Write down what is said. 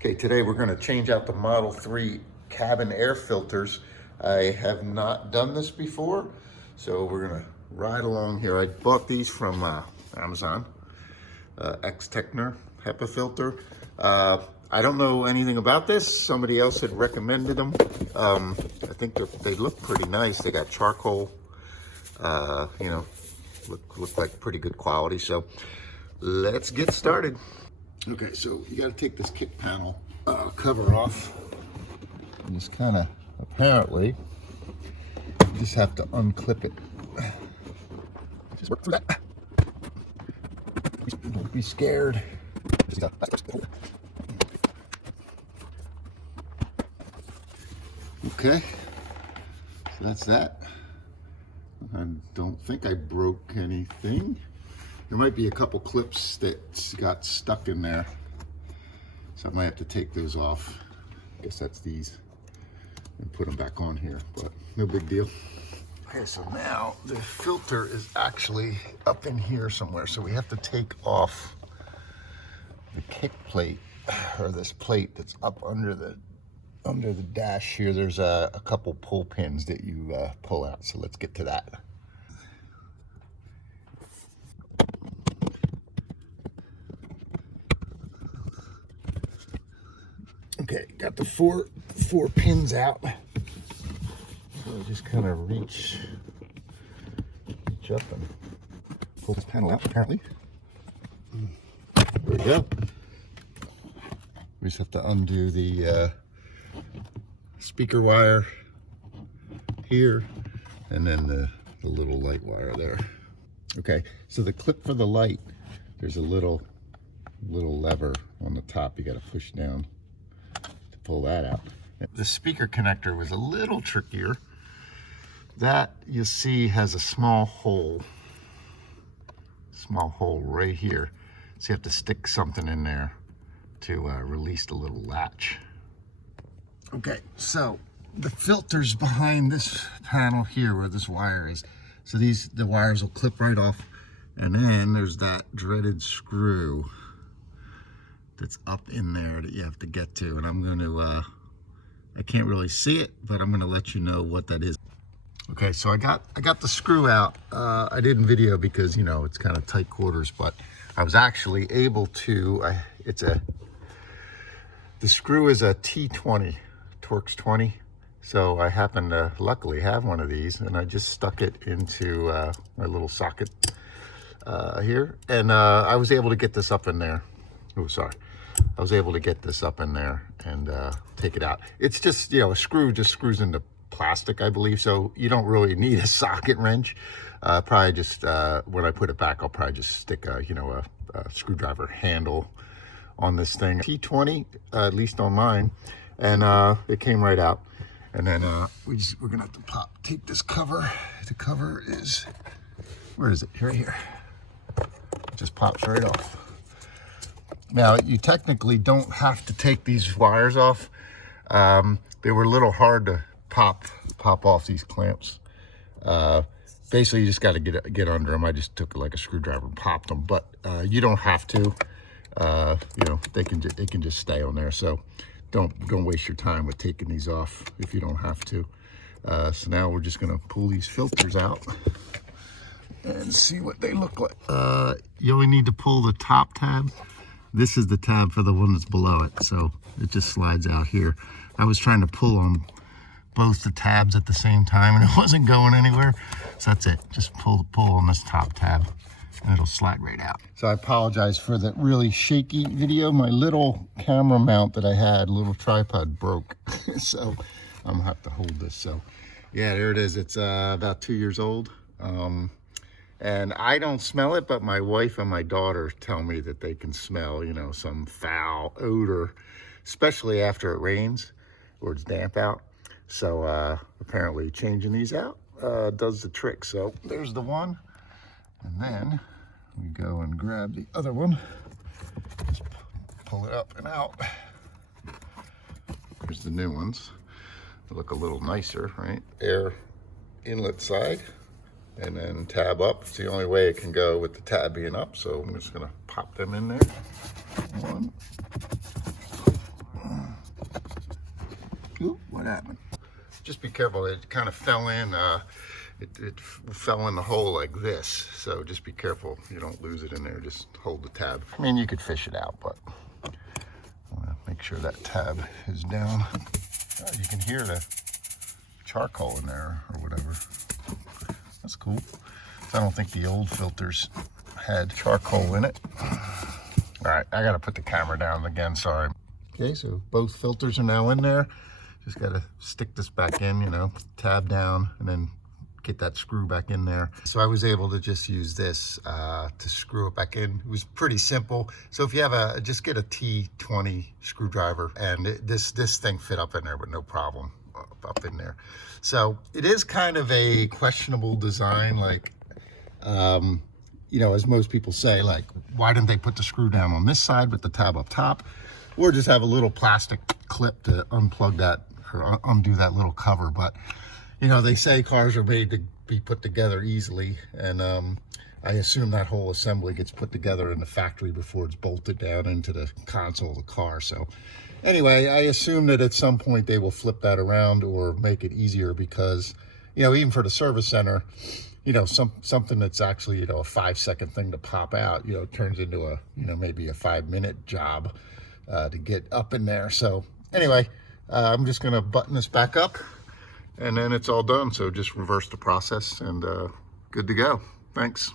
Okay, today we're going to change out the Model 3 cabin air filters. I have not done this before, so we're going to ride along here. I bought these from Amazon, X-Techner HEPA filter. I don't know anything about this. Somebody else had recommended them. I think they look pretty nice. They got charcoal, look like pretty good quality. So let's get started. Okay, so you got to take this kick panel cover off and just kind of, apparently, you just have to unclip it. Just work through that. Don't be scared. Okay, so that's that. I don't think I broke anything. There might be a couple clips that got stuck in there, so I might have to take those off. I guess that's these, and put them back on here, but no big deal. Okay, so now the filter is actually up in here somewhere, so we have to take off the kick plate, or this plate that's up under the dash here. There's a couple pull pins that you pull out, so let's get to that. Okay, got the four pins out. So I just kind of reach up and pull this panel out, apparently. There we go. We just have to undo the speaker wire here, and then the little light wire there. Okay, so the clip for the light, there's a little lever on the top you got to push down to pull that out. The speaker connector was a little trickier. That, you see, has a small hole right here, so you have to stick something in there to release the little latch. Okay, so the filter's behind this panel here where this wire is. So the wires will clip right off, and then there's that dreaded screw that's up in there that you have to get to, and I'm going to I can't really see it, but I'm going to let you know what that is. Okay, so I got the screw out. I didn't video because, you know, it's kind of tight quarters, but I was actually able to. The screw is a T20, Torx 20. So I happen to luckily have one of these, and I just stuck it into my little socket here, and I was able to get this up in there. Oh, sorry. I was able to get this up in there and take it out. It's just, you know, a screw just screws into plastic, I believe, so you don't really need a socket wrench. Probably just, when I put it back, I'll probably just stick a screwdriver handle on this thing. T20, at least on mine, and it came right out. And then we're gonna have to take this cover. The cover is, where is it? Right here. It just pops right off. Now, you technically don't have to take these wires off. They were a little hard to pop off these clamps. Basically, you just got to get under them. I just took like a screwdriver and popped them, but you don't have to. You know, they can just stay on there. So don't waste your time with taking these off if you don't have to. So now we're just gonna pull these filters out and see what they look like. You only need to pull the top tab. This is the tab for the one that's below it, so it just slides out here. I was trying to pull on both the tabs at the same time, and it wasn't going anywhere. So that's it. Just pull on this top tab, and it'll slide right out. So I apologize for the really shaky video. My little camera mount that I had, little tripod, broke. So I'm gonna have to hold this. So yeah, there it is. It's about 2 years old. And I don't smell it, but my wife and my daughter tell me that they can smell, you know, some foul odor, especially after it rains or it's damp out. So apparently changing these out does the trick. So there's the one. And then we go and grab the other one. Just pull it up and out. Here's the new ones. They look a little nicer, right? Air inlet side. And then tab up. It's the only way it can go with the tab being up. So I'm just gonna pop them in there. One. Ooh, what happened? Just be careful. It kind of fell in. It fell in the hole like this. So just be careful. You don't lose it in there. Just hold the tab. I mean, you could fish it out, but I want to make sure that tab is down. Oh, you can hear the charcoal in there or whatever. That's cool. I don't think the old filters had charcoal in it. All right, I gotta put the camera down again, sorry. Okay, so both filters are now in there. Just gotta stick this back in, you know, tab down, and then get that screw back in there. So I was able to just use this to screw it back in. It was pretty simple. So if you have just get a T20 screwdriver, and this thing fit up in there with no problem, up in there. So it is kind of a questionable design, like, you know, as most people say, like, why didn't they put the screw down on this side with the tab up top, or just have a little plastic clip to unplug that or undo that little cover? But you know, they say cars are made to be put together easily, and I assume that whole assembly gets put together in the factory before it's bolted down into the console of the car. So anyway, I assume that at some point they will flip that around or make it easier, because, you know, even for the service center, you know, something that's actually, you know, a 5-second thing to pop out, you know, turns into a, you know, maybe a 5-minute job to get up in there. So anyway, I'm just going to button this back up, and then it's all done. So just reverse the process, and good to go. Thanks.